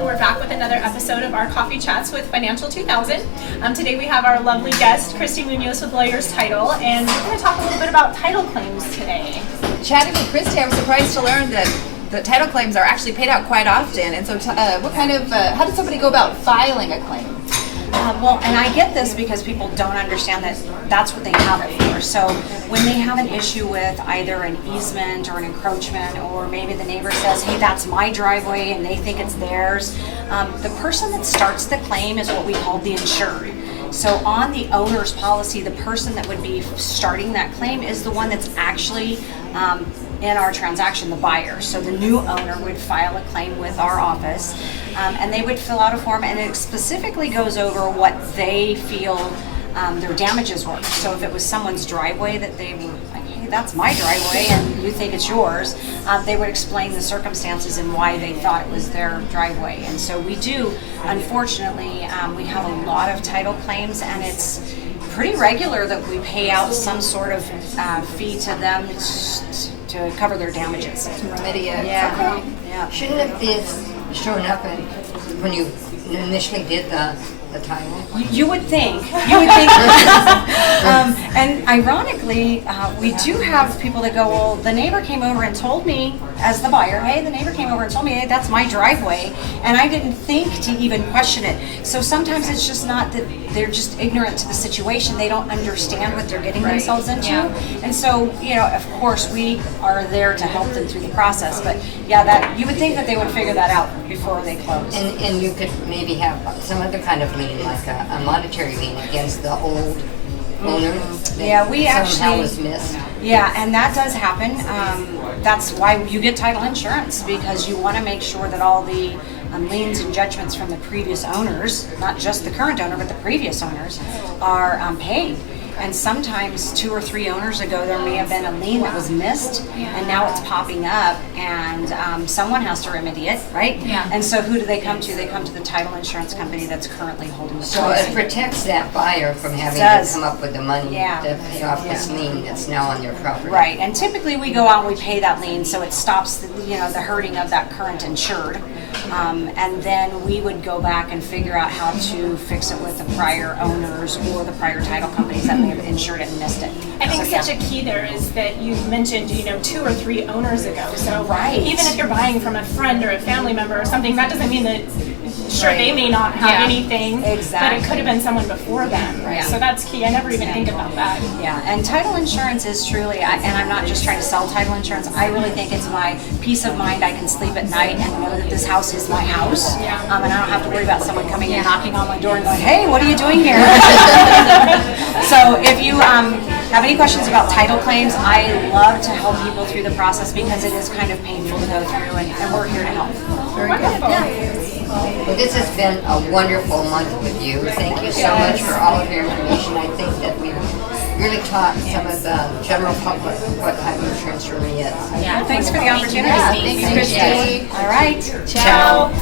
Hello, we're back with another episode of our Coffee Chats with Financial 2000. Today we have our lovely guest, Christy Munoz with Lawyers Title, and we're going to talk a little bit about title claims today. Chatting with Christy, I was surprised to learn that the title claims are actually paid out quite often. And so how does somebody go about filing a claim? And I get this because people don't understand that that's what they have it for. So when they have an issue with either an easement or an encroachment, or maybe the neighbor says, hey, that's my driveway, and they think it's theirs, the person that starts the claim is what we call the insured. So on the owner's policy, the person that would be starting that claim is the one that's actually in our transaction, the buyer. So the new owner would file a claim with our office, and they would fill out a form, and it specifically goes over what they feel their damages were. So if it was someone's driveway that they were like, hey, that's my driveway, and you think it's yours, they would explain the circumstances and why they thought it was their driveway. And so we do, unfortunately, we have a lot of title claims, and it's pretty regular that we pay out some sort of fee to them to cover their damages. To remedy it. Yeah. Okay. Yeah. Shouldn't have this shown up when you initially did the title? You would think. And ironically, we do have people that go, well, the neighbor came over and told me, as the buyer, hey, the neighbor came over and told me, hey, that's my driveway, and I didn't think to even question it. So sometimes it's just not that they're just ignorant to the situation. They don't understand what they're getting themselves into. Yeah. And so, of course, we are there to help them through the process. But yeah, that you would think that they would figure that out before they close. And you could maybe have some other kind of lien, like a monetary lien against the old owner. Yeah, we somehow actually was missed. Yeah, and that does happen. That's why you get title insurance, because you want to make sure that all the liens and judgments from the previous owners, not just the current owner, but the previous owners, are paid. And sometimes 2 or 3 owners ago, there may have been a lien that was missed, and now it's popping up, and someone has to remedy it, right? Yeah. And so who do they come to? They come to the title insurance company that's currently holding the So policy. it protects that buyer from having does. to come up with the money Yeah. to pay off this lien that's now on their property. Right, and typically we go out and we pay that lien, so it stops the hurting of that current insured. And then we would go back and figure out how to fix it with the prior owners or the prior title companies that may have insured it and missed it. I think So, such a key there is that you mentioned, 2 or 3 owners ago. So Right. even if you're buying from a friend or a family member or something, that doesn't mean that, sure, Right. they may not have Yeah. anything, but Exactly. it could have been someone before them. Right. So that's key. I never even think about that. Yeah, and title insurance is truly, and I'm not just trying to sell title insurance, I really think it's my peace of mind. I can sleep at night and know that this house is my house. Yeah. And I don't have to worry about someone coming and knocking on my door and going, hey, what are you doing here? So if you have any questions about title claims, I love to help people through the process because it is kind of painful to go through, and we're here to help. Wonderful. Well, this has been a wonderful month with you. Thank you so much for all of your information. I think that we've really taught some of the general public what title insurance really is. Yeah. Thanks for the opportunity. Yeah, thanks, Christy. All right. Ciao.